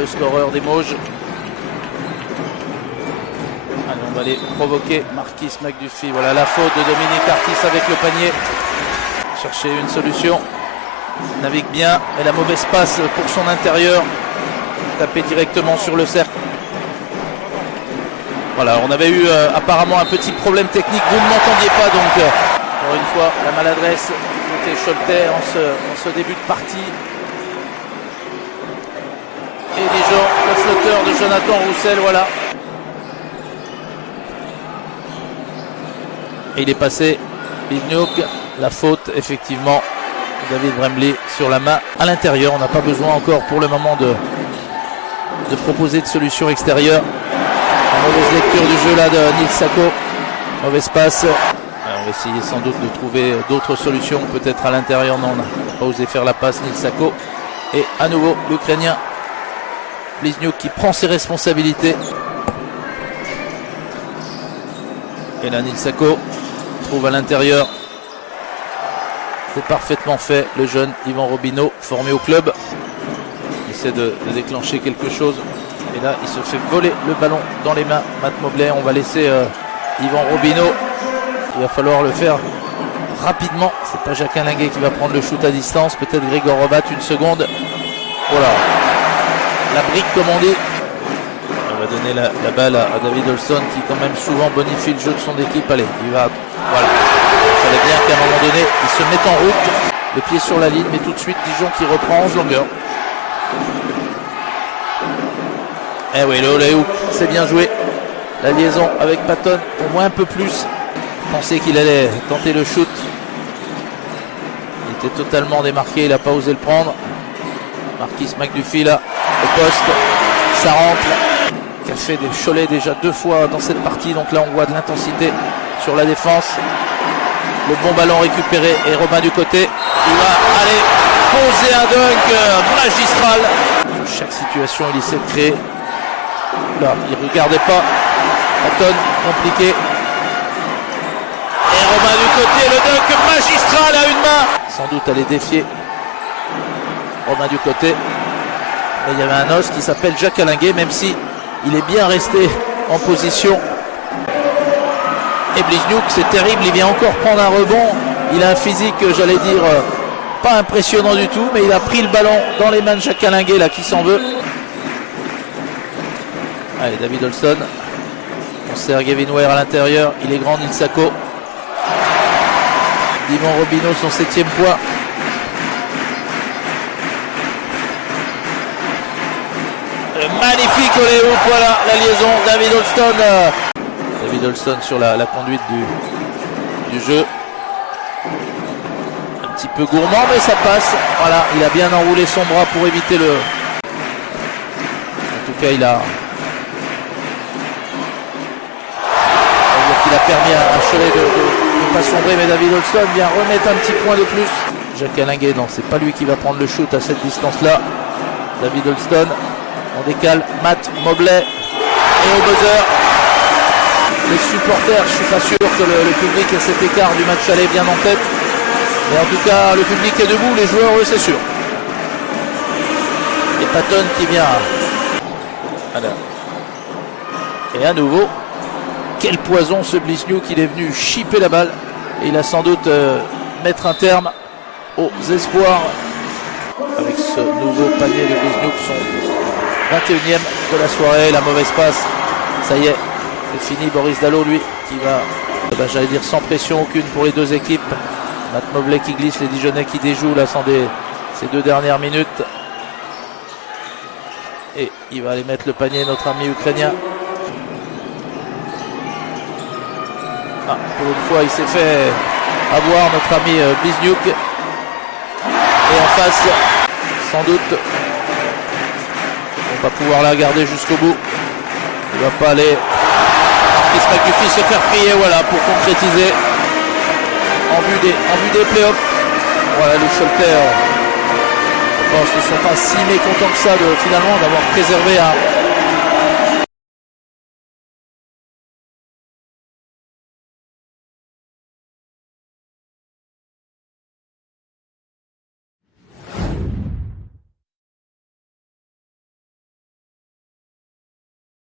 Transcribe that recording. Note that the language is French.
le scoreur des Mauges. Allez, on va les provoquer. Marquis McDuffie, voilà la faute de Dominique Artis avec le panier. Chercher une solution. Navigue bien, mais la mauvaise passe pour son intérieur. Taper directement sur le cercle. Voilà, on avait eu apparemment un petit problème technique. Vous ne m'entendiez pas, donc encore une fois, la maladresse de Choletais en ce début de partie. Et Dijon, le flotteur de Jonathan Roussel, voilà. Et il est passé, Biznouk, la faute effectivement, David Bremley sur la main à l'intérieur. On n'a pas besoin encore pour le moment de proposer de solution extérieure. La mauvaise lecture du jeu là de Nils Sako, mauvaise passe. Alors on va essayer sans doute de trouver d'autres solutions, peut-être à l'intérieur. Non, on n'a pas osé faire la passe, Nils Sako. Et à nouveau l'Ukrainien Blizniuk qui prend ses responsabilités. Et là Nils Sako trouve à l'intérieur. C'est parfaitement fait, le jeune Yvan Robineau formé au club. Il essaie de déclencher quelque chose. Et là il se fait voler le ballon dans les mains. Matt Mobley, on va laisser Yvan Robineau. Il va falloir le faire rapidement. C'est pas Jacques Alinguet qui va prendre le shoot à distance. Peut-être Grégor Rovat, une seconde. Voilà. La brique comme on dit. On va donner la balle à David Olson qui quand même souvent bonifie le jeu de son équipe. Allez, il va. Voilà. Il fallait bien qu'à un moment donné, il se mette en route. Le pied sur la ligne, mais tout de suite Dijon qui reprend 11 longueurs. Eh oui, le Oléou, c'est bien joué. La liaison avec Patton, au moins un peu plus. Pensait qu'il allait tenter le shoot. Il était totalement démarqué, il n'a pas osé le prendre. Marquis McDuffie là, au poste. Ça rentre. Qui a fait des Cholet déjà 2 fois dans cette partie. Donc là on voit de l'intensité sur la défense. Le bon ballon récupéré et Robin du côté. Il va aller poser un dunk magistral. Sur chaque situation il essaie de créer. Là il ne regardait pas. Patton, compliqué. Et Robin du côté, le dunk magistral à une main. Sans doute aller défier Robin du côté. Et il y avait un os qui s'appelle Jacques Alinguet, même si il est bien resté en position. Et Blizniuk, c'est terrible, il vient encore prendre un rebond. Il a un physique, j'allais dire, pas impressionnant du tout, mais il a pris le ballon dans les mains de Jacques Alinguet, là, qui s'en veut. Allez, David Olson. On sert Gavin Ware à l'intérieur, il est grand, Nils Sako. Yvan Robineau, son 7e point. Magnifique Oléou, voilà la liaison. David Olson. David Olson sur la conduite du jeu. Un petit peu gourmand, mais ça passe. Voilà, il a bien enroulé son bras pour éviter le. En tout cas, il a permis à Cholet de ne pas sombrer, mais David Olson vient remettre un petit point de plus. Jacques Alinguet, non, c'est pas lui qui va prendre le shoot à cette distance-là. David Olson. On décale Matt Mobley et au buzzer. Les supporters, je suis pas sûr que le public ait cet écart du match aller bien en tête. Mais en tout cas, le public est debout, les joueurs, eux, c'est sûr. Et Patton qui vient. Voilà. Et à nouveau, quel poison ce Blizniuk, il est venu chipper la balle. Et il a sans doute mettre un terme aux espoirs avec ce nouveau panier de Blizniuk, son 21e de la soirée. La mauvaise passe, ça y est, c'est fini. Boris Dallot, lui, qui va, j'allais dire sans pression aucune pour les deux équipes. Matt Mobley qui glisse, les Dijonnais qui déjouent là sans ces 2 dernières minutes. Et il va aller mettre le panier, notre ami ukrainien. Ah, pour une fois, il s'est fait avoir, notre ami Blizniuk. Et en face, sans doute, on va pouvoir la garder jusqu'au bout. Il va pas aller. Marquis McDuffie se faire prier, voilà, pour concrétiser en vue des playoffs. Voilà, les Choletais, je pense, ne sont pas si mécontents que ça finalement d'avoir préservé un